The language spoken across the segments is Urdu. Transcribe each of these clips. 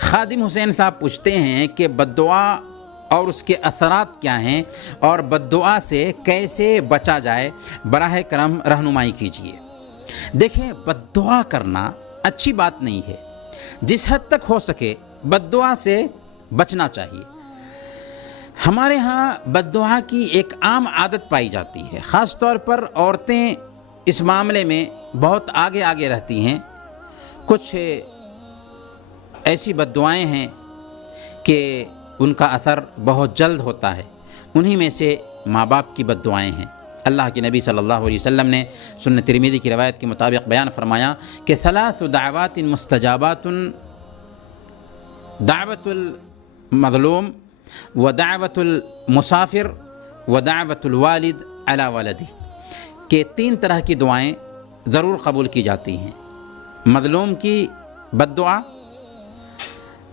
خادم حسین صاحب پوچھتے ہیں کہ بد دعا اور اس کے اثرات کیا ہیں اور بد دعا سے کیسے بچا جائے، براہ کرم رہنمائی کیجیے۔ دیکھیں، بد دعا کرنا اچھی بات نہیں ہے، جس حد تک ہو سکے بد دعا سے بچنا چاہیے۔ ہمارے ہاں بد دعا کی ایک عام عادت پائی جاتی ہے، خاص طور پر عورتیں اس معاملے میں بہت آگے رہتی ہیں۔ کچھ ایسی بد دعائیں ہیں کہ ان کا اثر بہت جلد ہوتا ہے، انہی میں سے ماں باپ کی بد دعائیں ہیں۔ اللہ کے نبی صلی اللہ علیہ وسلم نے سنن ترمذی کی روایت کے مطابق بیان فرمایا کہ ثلاث دعوات مستجابات، دعوت المظلوم ودعوت المسافر ودعوت الوالد علی ولدہ، کہ 3 طرح کی دعائیں ضرور قبول کی جاتی ہیں: مظلوم کی بد دعا،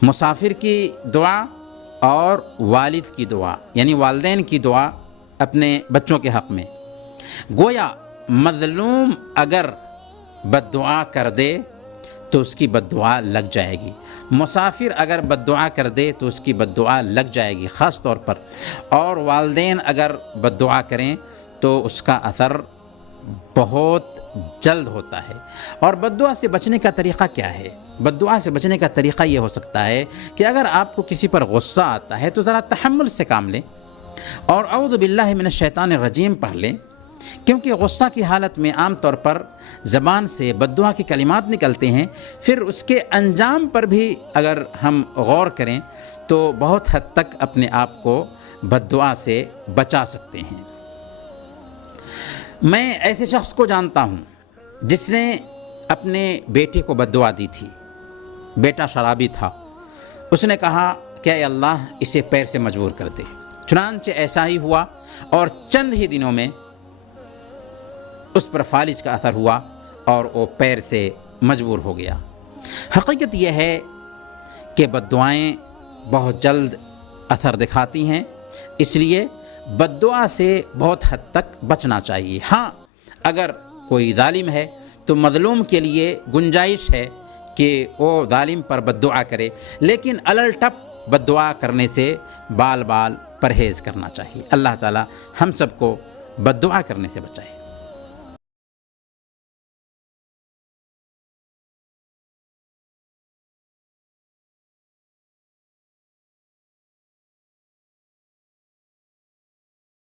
مسافر کی دعا اور والد کی دعا، یعنی والدین کی دعا اپنے بچوں کے حق میں۔ گویا مظلوم اگر بد دعا کر دے تو اس کی بد دعا لگ جائے گی، مسافر اگر بد دعا کر دے تو اس کی بد دعا لگ جائے گی خاص طور پر، اور والدین اگر بد دعا کریں تو اس کا اثر بہت جلد ہوتا ہے۔ اور بد دعا سے بچنے کا طریقہ کیا ہے؟ بد دعا سے بچنے کا طریقہ یہ ہو سکتا ہے کہ اگر آپ کو کسی پر غصہ آتا ہے تو ذرا تحمل سے کام لیں اور اعوذ باللہ من الشیطان الرجیم پڑھ لیں، کیونکہ غصہ کی حالت میں عام طور پر زبان سے بد دعا کے کلمات نکلتے ہیں، پھر اس کے انجام پر بھی اگر ہم غور کریں تو بہت حد تک اپنے آپ کو بد دعا سے بچا سکتے ہیں۔ میں ایسے شخص کو جانتا ہوں جس نے اپنے بیٹے کو بد دعا دی تھی۔ بیٹا شرابی تھا، اس نے کہا کہ اے اللہ اسے پیر سے مجبور کر دے، چنانچہ ایسا ہی ہوا اور چند ہی دنوں میں اس پر فالج کا اثر ہوا اور وہ پیر سے مجبور ہو گیا۔ حقیقت یہ ہے کہ بد دعائیں بہت جلد اثر دکھاتی ہیں، اس لیے بد دعا سے بہت حد تک بچنا چاہیے۔ ہاں، اگر کوئی ظالم ہے تو مظلوم کے لیے گنجائش ہے کہ وہ ظالم پر بد دعا کرے، لیکن الٹپ بد دعا کرنے سے بال پرہیز کرنا چاہیے۔ اللہ تعالی ہم سب کو بد دعا کرنے سے بچائے۔